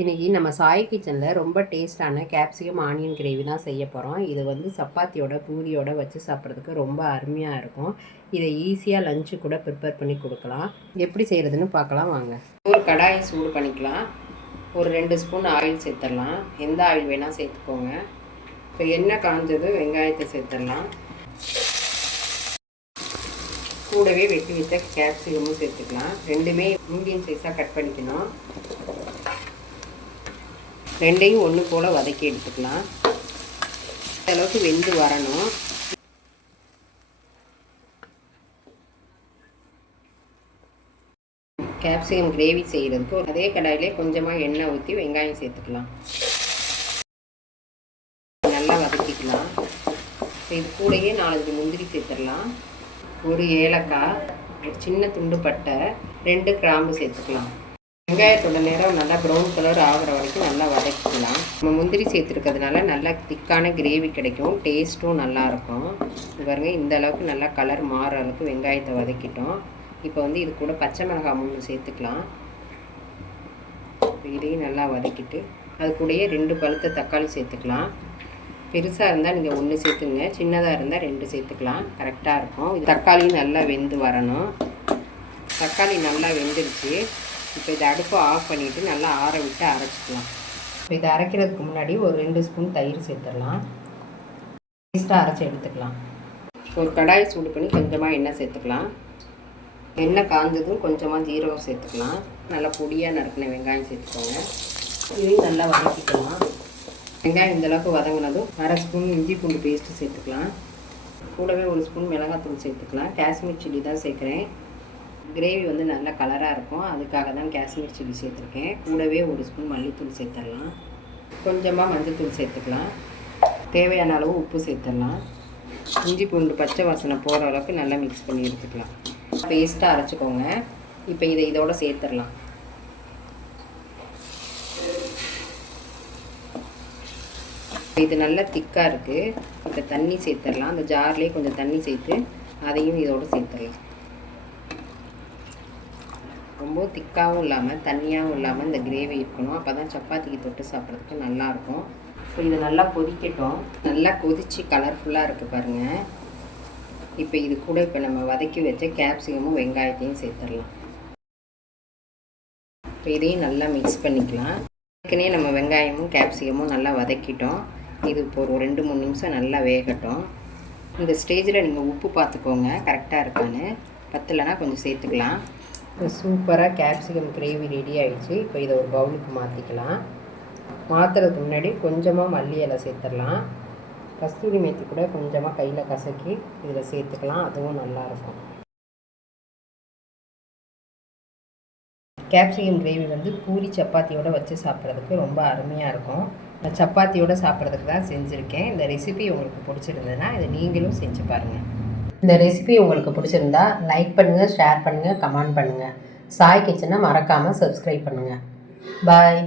இன்றைக்கி நம்ம சாய் கிச்சனில் ரொம்ப டேஸ்டான கேப்சிகம் ஆனியன் கிரேவி தான் செய்ய போகிறோம் இது வந்து சப்பாத்தியோட பூரியோட வச்சு சாப்பிட்றதுக்கு ரொம்ப அருமையாக இருக்கும். இதை ஈஸியாக லஞ்சு கூட ப்ரிப்பேர் பண்ணி கொடுக்கலாம். எப்படி செய்கிறதுன்னு பார்க்கலாம் வாங்க. ஒரு கடாயை சூடு பண்ணிக்கலாம். ஒரு ரெண்டு ஸ்பூன் ஆயில் சேர்த்துடலாம். எந்த ஆயில் வேணால் சேர்த்துக்கோங்க. இப்போ எண்ணெய் காஞ்சது வெங்காயத்தை சேர்த்துடலாம். கூடவே வெட்டி வச்ச கேப்சிகமும் சேர்த்துக்கலாம். ரெண்டுமே மீடியம் சைஸாக கட் பண்ணிக்கணும். ரெண்டையும் ஒன்று போல் வதக்கி எடுத்துக்கலாம். அளவுக்கு வெந்து வரணும். கேப்சிகம் கிரேவி செய்கிறதுக்கு அதே கடாயிலே கொஞ்சமாக எண்ணெய் ஊற்றி வெங்காயம் சேர்த்துக்கலாம். நல்லா வதக்கிக்கலாம். இது கூடயே நாலஞ்சு முந்திரி சேர்த்துடலாம். ஒரு ஏலக்காய் ஒரு சின்ன துண்டு பட்டை ரெண்டு கிராம்பு சேர்த்துக்கலாம். வெங்காயத்தோட நேரம் நல்லா ப்ரௌன் கலர் ஆகிற வரைக்கும் நல்லா வதக்கிக்கலாம். நம்ம முந்திரி சேர்த்துருக்கிறதுனால நல்லா திக்கான கிரேவி கிடைக்கும். டேஸ்ட்டும் நல்லாயிருக்கும் பாருங்கள் இந்த அளவுக்கு நல்லா கலர் மாற அளவுக்கு வெங்காயத்தை வதக்கிட்டோம். இப்போ வந்து இது கூட பச்சை மிளகாய் மூணு சேர்த்துக்கலாம். இதையும் நல்லா வதக்கிட்டு அது கூடயே ரெண்டு பழுத்த தக்காளி சேர்த்துக்கலாம். பெருசாக இருந்தால் நீங்கள் ஒன்று சேர்த்துங்க சின்னதாக இருந்தால் ரெண்டு சேர்த்துக்கலாம். கரெக்டாக இருக்கும். தக்காளி நல்லா வெந்து வரணும். தக்காளி நல்லா வெந்துருச்சு. இப்போ இதை அடுப்பை ஆஃப் பண்ணிவிட்டு நல்லா ஆற விட்டு அரைச்சிக்கலாம். இப்போ இதை அரைக்கிறதுக்கு முன்னாடி ஒரு ரெண்டு ஸ்பூன் தயிர் சேர்த்துடலாம். டேஸ்ட்டாக அரைச்சி எடுத்துக்கலாம். ஒரு கடாய் சூடு பண்ணி கொஞ்சமாக எண்ணெய் சேர்த்துக்கலாம். எண்ணெய் காஞ்சதும் கொஞ்சமாக ஜீரகம் சேர்த்துக்கலாம். நல்லா பொடியாக நறுக்கின வெங்காயம் சேர்த்துக்கோங்க. இதையும் நல்லா வதக்கிக்கலாம். வெங்காயம் இந்தளவுக்கு வதங்கினதும் அரை ஸ்பூன் இஞ்சி பூண்டு பேஸ்ட்டு சேர்த்துக்கலாம். கூடவே ஒரு ஸ்பூன் மிளகாத்தூள் சேர்த்துக்கலாம். காஷ்மீர் சில்லி தான் சேர்க்குறேன். கிரேவி வந்து நல்ல கலராக இருக்கும். அதுக்காக தான் காஷ்மீர் சில்லி சேர்த்துருக்கேன். கூடவே ஒரு ஸ்பூன் மல்லித்தூள் சேர்த்துடலாம். கொஞ்சமாக மஞ்சள்தூள் சேர்த்துக்கலாம். தேவையான அளவு உப்பு சேர்த்துடலாம். இஞ்சி பூண்டு பச்சை வாசனை போகிற அளவுக்கு நல்லா மிக்ஸ் பண்ணி எடுத்துக்கலாம். பேஸ்ட்டாக அரைச்சிக்கோங்க. இப்போ இதை இதோட சேர்த்துடலாம். இது நல்லா திக்காக இருக்குது இப்போ தண்ணி சேர்த்துடலாம். அந்த ஜார்லேயே கொஞ்சம் தண்ணி சேர்த்து அதையும் இதோடு சேர்த்துடலாம். ரொம்ப திக்காகவும் இல்லாமல் தண்ணியாகவும் இல்லாமல் இந்த கிரேவி இருக்கணும். அப்போ தான் சப்பாத்திக்கு தொட்டு சாப்பிட்றதுக்கு நல்லாயிருக்கும். இப்போ இது நல்லா கொதிக்கட்டும். நல்லா கொதித்து கலர்ஃபுல்லாக இருக்குது பாருங்கள் இப்போ இது கூட இப்போ நம்ம வதக்கி வச்ச கேப்சிகமும் வெங்காயத்தையும் சேர்த்துடலாம். இப்போ இதையும் நல்லா மிக்ஸ் பண்ணிக்கலாம். ஏற்கனவே நம்ம வெங்காயமும் கேப்சிகமும் நல்லா வதக்கிட்டோம். இது இப்போ ஒரு ரெண்டு மூணு நிமிஷம் நல்லா வேகட்டும். இந்த ஸ்டேஜில் நீங்கள் உப்பு பார்த்துக்கோங்க. கரெக்டாக இருக்கான்னு. பத்தலைன்னா கொஞ்சம் சேர்த்துக்கலாம். இப்போ சூப்பராக கேப்சிகம் கிரேவி ரெடி ஆகிடுச்சு இப்போ இதை ஒரு பவுலுக்கு மாற்றிக்கலாம் மாற்றுறதுக்கு முன்னாடி கொஞ்சமாக மல்லி இலை சேர்த்துடலாம். கஸ்தூரி மேத்தி கூட கொஞ்சமாக கையில் கசக்கி இதில் சேர்த்துக்கலாம். அதுவும் நல்லாயிருக்கும் கேப்சிகம் கிரேவி வந்து பூரி சப்பாத்தியோடு வச்சு சாப்பிட்றதுக்கு ரொம்ப அருமையாக இருக்கும். நான் சப்பாத்தியோடு சாப்பிட்றதுக்கு தான் செஞ்சுருக்கேன். இந்த ரெசிபி உங்களுக்கு பிடிச்சிருந்ததுன்னா இதை நீங்களும் செஞ்சு பாருங்கள் இந்த ரெசிபி உங்களுக்கு பிடிச்சிருந்தா லைக் பண்ணுங்கள் ஷேர் பண்ணுங்கள் கமெண்ட் பண்ணுங்கள் சாய் கிச்சனை மறக்காமல் சப்ஸ்கிரைப் பண்ணுங்கள் பாய்